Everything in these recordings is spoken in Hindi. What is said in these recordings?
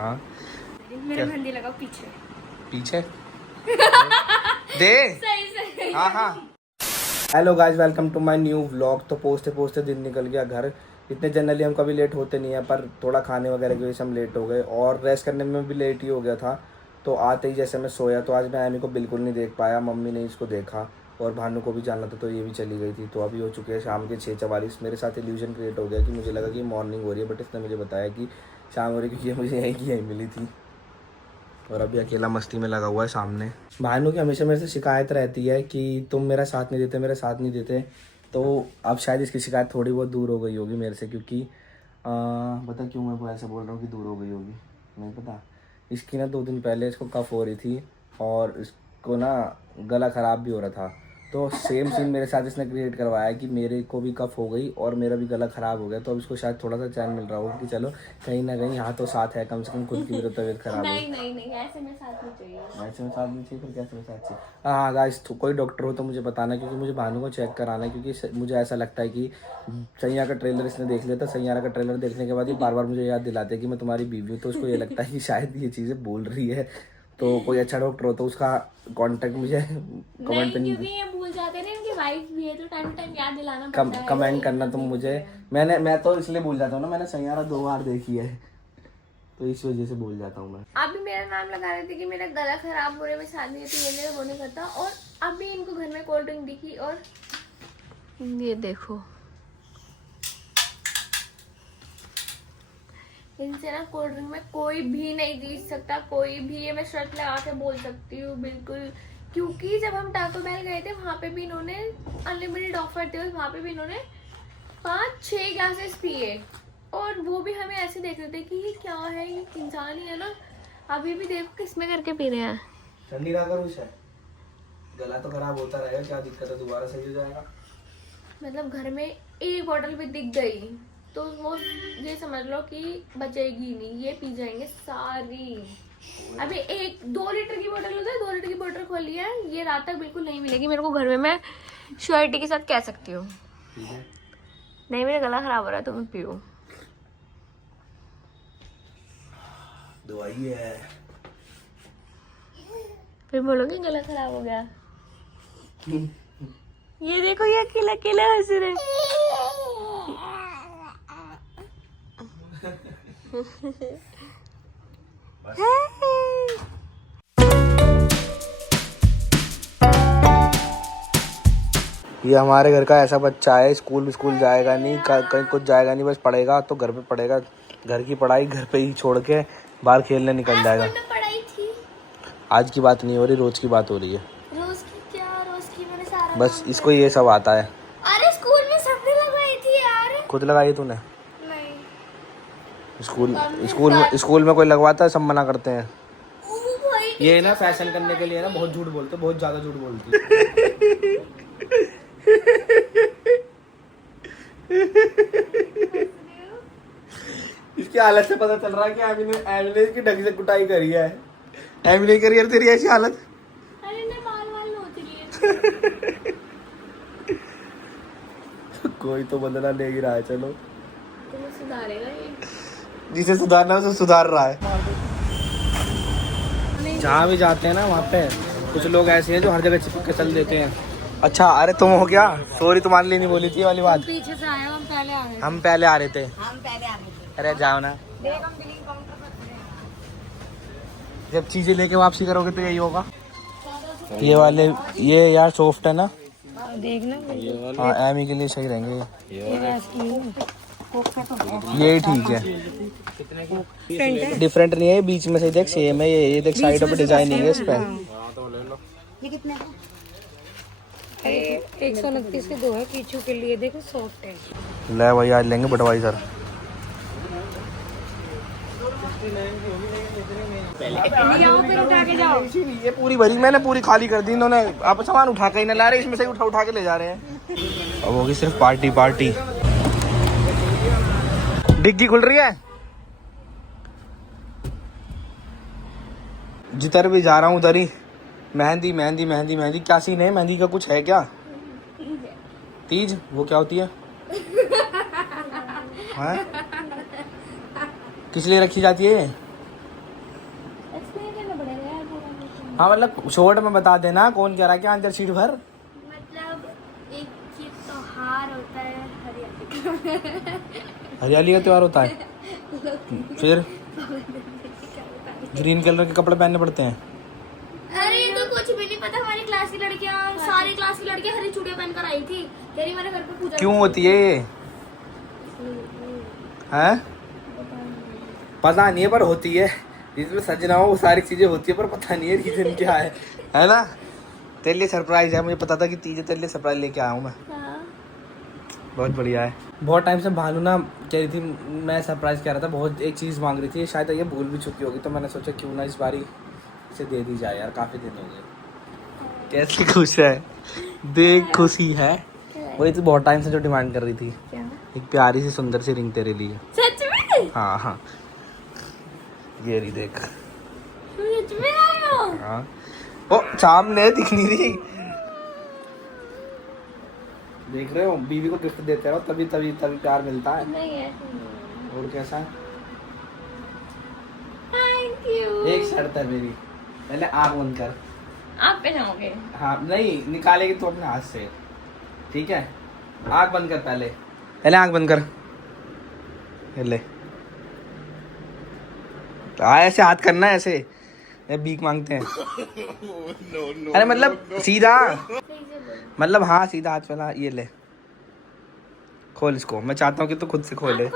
हाँ मेरे मेहंदी लगाओ पीछे पीछे दे सही सही। हाँ हाँ। Hello guys, welcome to my new vlog. तो पोस्टे पोस्टे दिन निकल गया घर। इतने जनरली हम कभी लेट होते नहीं है, पर थोड़ा खाने वगैरह की वजह से हम लेट हो गए और रेस्ट करने में भी लेट ही हो गया था। तो आते ही जैसे मैं सोया तो आज मैं एमी को बिल्कुल नहीं देख पाया। मम्मी ने इसको देखा और भानु को भी जाना था तो ये भी चली गई थी। तो अभी हो चुके हैं शाम के 6:44। मेरे साथ इल्यूजन क्रिएट हो गया कि मुझे लगा कि मॉर्निंग हो रही है, बट इसने मुझे बताया कि शाम हो रही है, क्योंकि मुझे यहीं की यहीं मिली थी। और अभी अकेला मस्ती में लगा हुआ है सामने। भानु की हमेशा मेरे से शिकायत रहती है कि तुम मेरा साथ नहीं देते, मेरा साथ नहीं देते। तो अब शायद इसकी शिकायत थोड़ी बहुत दूर हो गई होगी मेरे से, क्योंकि पता क्यों मैं को ऐसे बोल रहा हूँ कि दूर हो गई होगी, नहीं पता। इसकी ना 2 दिन पहले इसको कफ हो रही थी और इसको ना गला ख़राब भी हो रहा था। तो सेम सीन मेरे साथ इसने क्रिएट करवाया कि मेरे को भी कफ हो गई और मेरा भी गला ख़राब हो गया। तो अब इसको शायद थोड़ा सा चैन मिल रहा हो कि चलो कहीं ना कहीं यहाँ तो साथ है, कम से कम खुद की भी तो तबीयत खराब हो। नहीं ऐसे में साथ नहीं चाहिए। ऐसे में साथ नहीं चाहिए, फिर कैसे में साथ चाहिए? हाँ गाइस, कोई डॉक्टर हो तो मुझे बताना, क्योंकि मुझे भानु को चेक कराना है। क्योंकि मुझे ऐसा लगता है कि सैया का ट्रेलर इसने देख लिया था। सैयारा का ट्रेलर देखने के बाद ये बार बार मुझे याद दिलाते हैं कि मैं तुम्हारी बीवी हूँ। तो उसको ये लगता है कि शायद ये चीज़ें बोल रही है। तो कोई अच्छा डॉक्टर हो तो उसका कांटेक्ट मुझे कमेंट पे क्योंकि ये भूल जाते हैं ना, इनकी वाइफ भी है तो टाइम टाइम याद दिलाना पड़ता है। कमेंट करना तुम मुझे। मैं तो इसलिए भूल जाता हूँ ना, मैंने सैयारा 2 बार देखी है तो इस वजह से भूल जाता हूँ मैं। आप भी मेरा नाम लगा रहे थे कि मेरा गला खराब हो रहा है, मैं शादी नहीं तो ये मेरा वो नहीं करता। और अभी इनको घर में कोल्ड ड्रिंक दिखी और ये देखो, इनसे ना कोल्ड ड्रिंक में कोई भी नहीं जीत सकता, कोई भी। ये मैं शर्त लगा के बोल सकती हूँ बिल्कुल। क्योंकि जब हम टाको बेल गए थे वहाँ पे भी इन्होंने अनलिमिटेड ऑफर थे, वहाँ पे भी इन्होंने 5-6 ग्लासेस पिए। और वो भी हमें ऐसे देख रहे थे कि ये क्या है, ये इंसान ही है ना। अभी भी देखो किसमें करके पी रहे हैं। ठंडी ना करो इसे, गला तो खराब होता रहेगा, क्या दिक्कत है, दोबारा सही हो जाएगा। मतलब घर में एक बॉटल भी दिख गई तो वो ये समझ लो कि बचेगी नहीं, ये पी जाएंगे सारी। अभी 2 लीटर की बोतल होता है, 2 लीटर की बोतल खोली है, ये रात तक बिल्कुल नहीं मिलेगी मेरे को घर में। मैं श्योरिटी के साथ कह सकती हूँ। नहीं, मेरा गला खराब हो रहा है तो मैं पीऊँ। दवाई है, फिर बोलोगे गला खराब हो गया। ये देखो, ये अकेला अकेला हंस रहे। ये हमारे घर का ऐसा बच्चा है, स्कूल जाएगा नहीं, कहीं कुछ जाएगा नहीं, बस पढ़ेगा तो घर पे पढ़ेगा। घर की पढ़ाई घर पे ही छोड़ के बाहर खेलने निकल जाएगा। पढ़ाई थी, आज की बात नहीं हो रही, रोज की बात हो रही है। रोज की क्या, रोज की मैंने सारा बस इसको ये सब आता है। अरे स्कूल में सबने लगवाई थी यार। खुद लगाई तूने? नहीं, स्कूल में कोई लगवाता है? सब मना करते हैं। भाई ये ना फैशन करने के लिए ना बहुत झूठ बोलते, बहुत ज्यादा झूठ बोलती। इसकी हालत से पता चल रहा है कि एमी ने इसकी ढंग से कुटाई करी है। एमी ने करी है तेरी ऐसी हालत। अरे मैं बाल नोच रही है। कोई तो बदला ले ही रहा है। चलो, तुम्हें सुधारेगा ये। जिसे सुधारना है उसे सुधार रहा है। जहाँ भी जाते हैं ना वहाँ पे कुछ लोग ऐसे हैं जो हर जगह चिपक के चल देते हैं। अच्छा, अरे तुम हो क्या? सॉरी, तुम्हारे लिए नहीं बोली थी वाली बात। पीछे से आए, हम पहले आ रहे थे। अरे जाओ ना, जब चीजें लेके वापसी करोगे तो यही होगा। ये वाले ये यार सॉफ्ट है ना, देखना। हाँ एमी के लिए सही रहेंगे ये ठीक है। डिफरेंट नहीं है, बीच में से देख सेम है। ये देख साइड पे डिजाइनिंग है इस पे। ये कितने का? 129 के 2 है, कीचू के लिए देखो सॉफ्ट है। ले भाई, आज लेंगे बटवाई सर। उठा के जाओ। ये पूरी भरी, मैंने पूरी खाली कर दी। इन्होंने आप सामान उठा के ही नहीं ला रहे, इसमें से उठा के ले जा रहे हैं। अब होगी सिर्फ पार्टी। डिग्गी खुल रही है, जिधर भी जा रहा हूँ उधर ही मेहंदी। क्या सीन है? मेहंदी का कुछ है क्या? तीज वो क्या होती है? हाँ? किस लिए रखी जाती है? हाँ मतलब शॉर्ट में बता देना कौन कह रहा है क्या आंसर शीट भर। मतलब एक ये त्योहार होता है हरियाली हरियाली का त्योहार होता है। फिर ग्रीन कलर के कपड़े पहनने पड़ते हैं। अरे ये तो कुछ भी नहीं पता। हमारी क्लास की लड़कियां, सारी क्लास की लड़कियां हरी चूड़ियां पहनकर आई थी। कह रही मेरे घर पे पूजा क्यों होती है ये? हैं? पता नहीं है पर होती है। जिसमें सजना हो वो सारी चीजें होती है पर पता नहीं है रीजन क्या है ना। तेरे लिए सरप्राइज है, मुझे पता था कि तीजे तेरे लिए सरप्राइज लेके आया हूँ मैं। हाँ। बहुत बढ़िया है। बहुत टाइम से भानु ना कह रही थी मैं सरप्राइज कह रहा था, बहुत एक चीज़ मांग रही थी, शायद ये भूल भी चुकी होगी, तो मैंने सोचा क्यों ना इस बारी इसे दे दी जाए यार, काफ़ी दिन हो गए। कैसी खुश है, देख खुशी है। वही तो बहुत टाइम से जो डिमांड कर रही थी, क्या? एक प्यारी सी सुंदर सी रिंग तेरे लिए। सच में? हाँ हाँ, ये रही देख। सच में आया? हाँ ओ सामने दिख नहीं रही, देख रहे हो, बीवी को गिफ्ट देते रहो तभी तभी तभी प्यार मिलता है। नहीं है। और कैसा? Thank you. एक शर्त है मेरी, पहले आग बंद कर। आप पहनाओगे? हाँ नहीं, निकालेगी तो अपने हाथ से, ठीक है? आग बंद कर, पहले आग बंद कर। ये ले, ऐसे हाथ करना है, ऐसे भीख मांगते हैं। अरे मतलब सीधा, मतलब हाँ सीधा हाथ वाला। ये ले, खोल इसको, मैं चाहता हूँ कि तू खुद से खोले।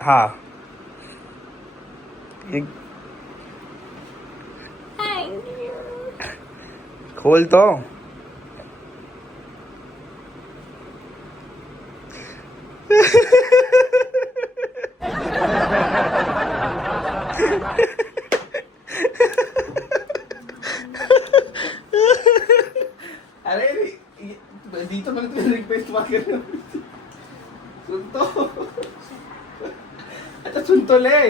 हाँ एक खोल तो। अरे दी तो मैंने तेरे पे इस्तेमाल कर रहा हूँ। सुन तो, अच्छा सुन तो ले।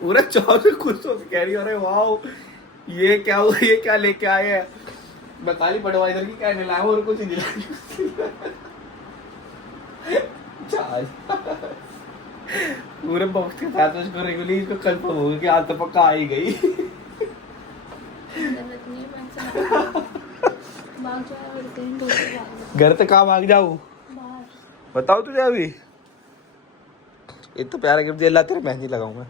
पूरा चाव से खुश हो कह रही, अरे वाह ये क्या हुआ, ये क्या लेके आए हैं। मैं खाली बड़वाइजर की कहने लाया और कुछ नहीं लाया। पूरे बॉक्स के साथ उसको रेगुलरली इसको कंफर्म हो गया कि आज तो पक्का आ ही गई। घर से कहाँ भाग जाऊँ बताओ तुझे अभी। इतना प्यारा गिफ्ट दिया, तेरे मेहंदी लगाऊं मैं।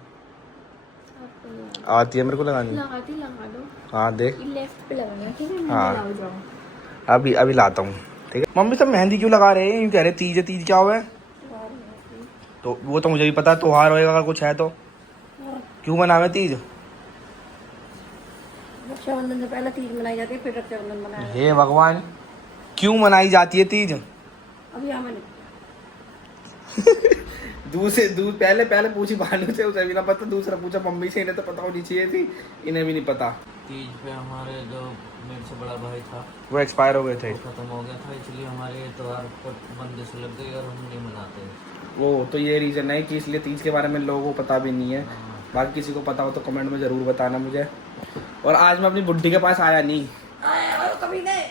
आती है मेरे को लगानी? लगा दो। हाँ देख, लेफ्ट पे लगाना, ठीक है? हाँ। मैं जाऊँ अभी लाता हूँ, ठीक है? मम्मी सब मेहंदी क्यों लगा रहे हैं? कह रहे तीज है, तीज क्या हुआ है? तो वो तो मुझे भी पता है, त्योहार होएगा अगर कुछ है तो। क्यों मनावे तीज? रक्षाबंधन से पहले तीज मनाई जाती है, फिर रक्षाबंधन मनाया। हे भगवान, क्यों मनाई जाती है तीज? अभी यहाँ मैंने दूध पहले पूछी भानु से, उसे भी ना पता, दूसरा पूछा मम्मी से, इन्हें तो पता होनी चाहिए थी, इन्हें भी नहीं पता। तीज पे हमारे जो मेरे से बड़ा भाई था वो एक्सपायर हो गए थे, वो खत्म हो गया था, इसलिए हमारे त्योहार पर बंदिश लग गई और हम नहीं मनाते। वो तो ये रीज़न है कि इसलिए तीज के बारे में लोगों को पता भी नहीं है। बाकी किसी को पता हो तो कमेंट में ज़रूर बताना मुझे। और आज मैं अपनी बुड्ढी के पास आया नहीं। कभी नहीं।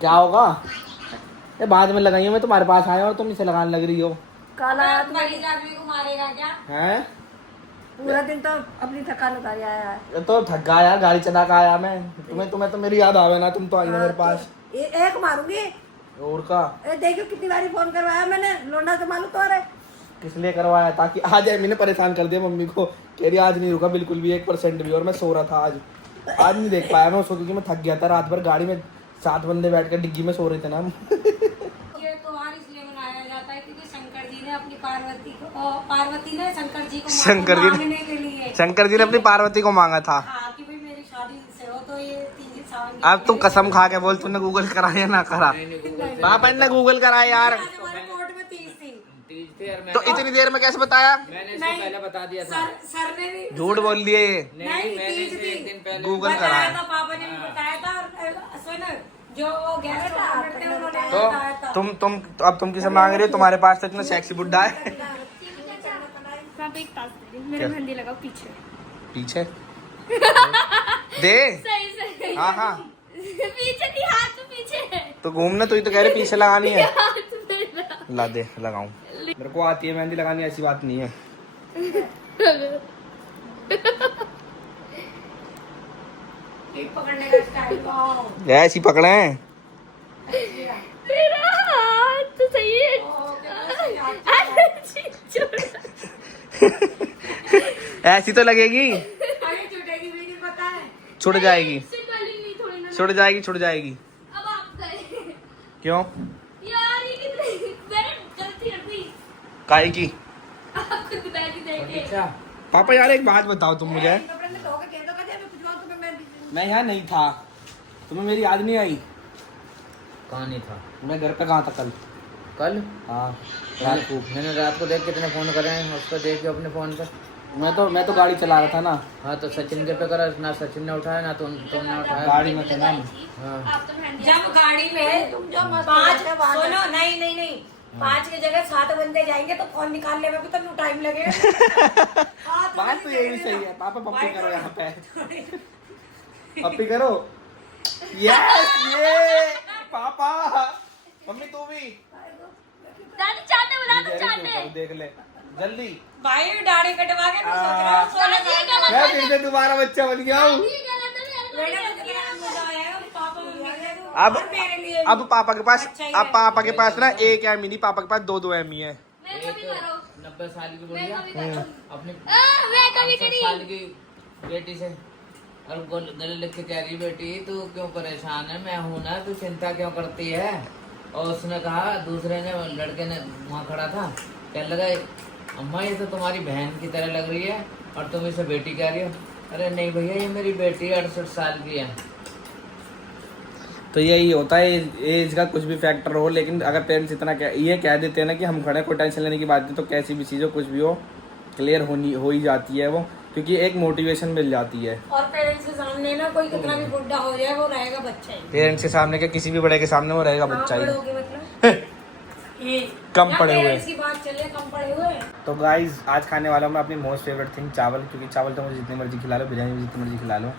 क्या होगा? ये बाद में लगाई हो, मैं तुम्हारे पास आया और तुम इसे लगाने लग रही हो। काला आदमी को मारेगा क्या? हैं? पूरा दिन तो अपनी थकान उतार आया है। तो थक गया यार, गाड़ी चला के आया मैं। तुम्हें तो मेरी याद आवे ना, तुम तो आई ना मेरे पास। एक मारूंगी। और का? देखियो कितनी बारी फोन करवाया मैंने, लोंडा से मालूम तो आ रहा है। किस लिए करवाया? ताकि आज मैंने परेशान कर दिया मम्मी को, कह रही आज नहीं रुका बिल्कुल भी 1% भी, और मैं सो रहा था आज नहीं देख पाया मैं उसको, क्योंकि मैं थक गया था रात भर गाड़ी में, 7 बंदे बैठ कर डिग्गी में सो रहे थे ना हम। ये त्योहार इसलिए मनाया जाता है क्योंकि शंकर जी ने अपनी पार्वती ने शंकर जी को मांगने के लिए, शंकर जी ने अपनी पार्वती को मांगा था। हाँ कि भाई मेरी शादी से हो, तो ये 3 सावन अब तू कसम खा के बोल, तूने गूगल करा या ना करा? पापा ने गूगल करा यार, कोर्ट में 30 थी। तो इतनी देर में कैसे बताया? मैंने इसको पहले बता दिया था। सर ने भी झूठ बोल दिए ये, नहीं, मैंने तीज इसे थी। एक दिन पहले गूगल बताया कराया। था, पापा ने भी बताया था। और सुन, जो गैस टूर्नामेंट थे उन्होंने तो बताया था। तुम किसे मांग रही हो? तुम्हारे पास तो इतना सेक्सी बुड्ढा है। मेरे मेहंदी लगाओ पीछे। पीछे दे। सही हाँ हाँ, पीछे नहीं, हाथ में पीछे। तो घूमना, तू ही तो कह रही पीछे लगानी है। हाथ में ला दे, लगाऊं। मेरे को आती है मेहंदी लगानी, ऐसी बात नहीं है। एक पकड़ने का स्टाइल वाओ ऐसी पकड़े हैं। मेरा हाथ तो सही है। अरे जी, छोड़। ऐसी तो लगेगी, अरे छूटेगी भी नहीं पता है छुट जाएगी, इससे पहले नहीं थोड़ी ना। छुट जाएगी, छुट जाएगी। अब आप गए क्यों? यार, ये कितनी मैंने गलती कर दी। काहे की? आप खुद बैठ देखे। अच्छा पापा यार एक बात बताओ तुम मुझे, कपड़े में धो के कह दो कहते मैं कुछ और तुम्हें मैं मैं यहाँ नहीं था, तुम्हें मेरी याद नहीं आई? कहाँ नहीं था मैं घर पे कहाँ था कल? कल? हाँ रात को। मैंने रात को देख कितने फोन करे हैं उसको देखियो अपने फोन पे। मैं तो गाड़ी चला रहा था ना। हाँ तो सचिन के पे करा, ना सचिन ने उठाया ना तुमने उठाया। गाड़ी में थे ना। हाँ आप तो बहन जब गाड़ी में तुम जो 5 सुनो नहीं 5 की जगह 7 बंदे जाएंगे तो फोन निकालने में भी तो टाइम लगेगा। बात तो ये भी सही है। पापा पप्पी करो यहाँ पे, पप्पी करो। यस ये पापा, मम्मी तू भी दादी चाटे बना दो, चाटे। देख ले जल्दी। भाई दाढ़ी कटवा के मैं सोच रहा हूँ सोने दादी, ये क्या का। मैं फिर से दोबारा बच्चा बन गया हूँ। ये क्या लगता है? बेटा को कितना मजा आया पापा मम्मी के तो अब और मेरे लिए भी। अब पापा के पास, अच्छा ही अब है। पापा के पास ना 1 एम ही नहीं, पापा के पास 2 एम ही है। मैं एक कभी करो। 90 साल की मैं बुढ़िया कभी करो। अपनी मैं कभी 65 करी। साल की बेटी से और गले लिख के कह रही बेटी तू क्यों परेशान है, मैं हूं ना, तू चिंता क्यों करती है। और उसने कहा, दूसरे ने लड़के ने वहाँ खड़ा था, कहने लगा अम्मा ये तो तुम्हारी बहन की तरह लग रही है और तुम इसे बेटी कह रही हो। अरे नहीं भैया ये मेरी बेटी 68 साल की है। तो यही होता है, एज का कुछ भी फैक्टर हो, लेकिन अगर पेरेंट्स इतना ये कह देते हैं ना कि हम खड़े, कोई टेंशन लेने की बात नहीं, तो कैसी भी चीज़ हो, कुछ भी हो, क्लियर हो ही जाती है वो, क्योंकि एक मोटिवेशन मिल जाती है। और पेरेंट्स के सामने ना कोई कितना भी बुढ़ा हो जाए वो रहेगा बच्चा ही। पेरेंट्स के सामने के किसी भी बड़े के सामने वो रहेगा बच्चा ही। बड़ों के मतलब ये कम या पड़े हुए। पेरेंट्स की बात चले कम पड़े हुए। तो गाइज आज खाने वाला हूँ मैं अपनी मोस्ट फेवरेट थिंग, चावल। क्योंकि चावल तो मुझे जितनी मर्जी खिला लो, बिरयानी भी जितनी मर्जी खिला लो,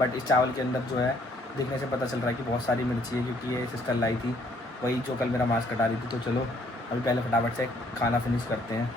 बट इस चावल के अंदर जो है देखने से पता चल रहा है कि बहुत सारी मिर्ची है, क्योंकि ये सिस्टर लाई थी, वही जो कल मेरा मांस कटा रही थी। तो चलो अभी पहले फटाफट से खाना फिनिश करते हैं।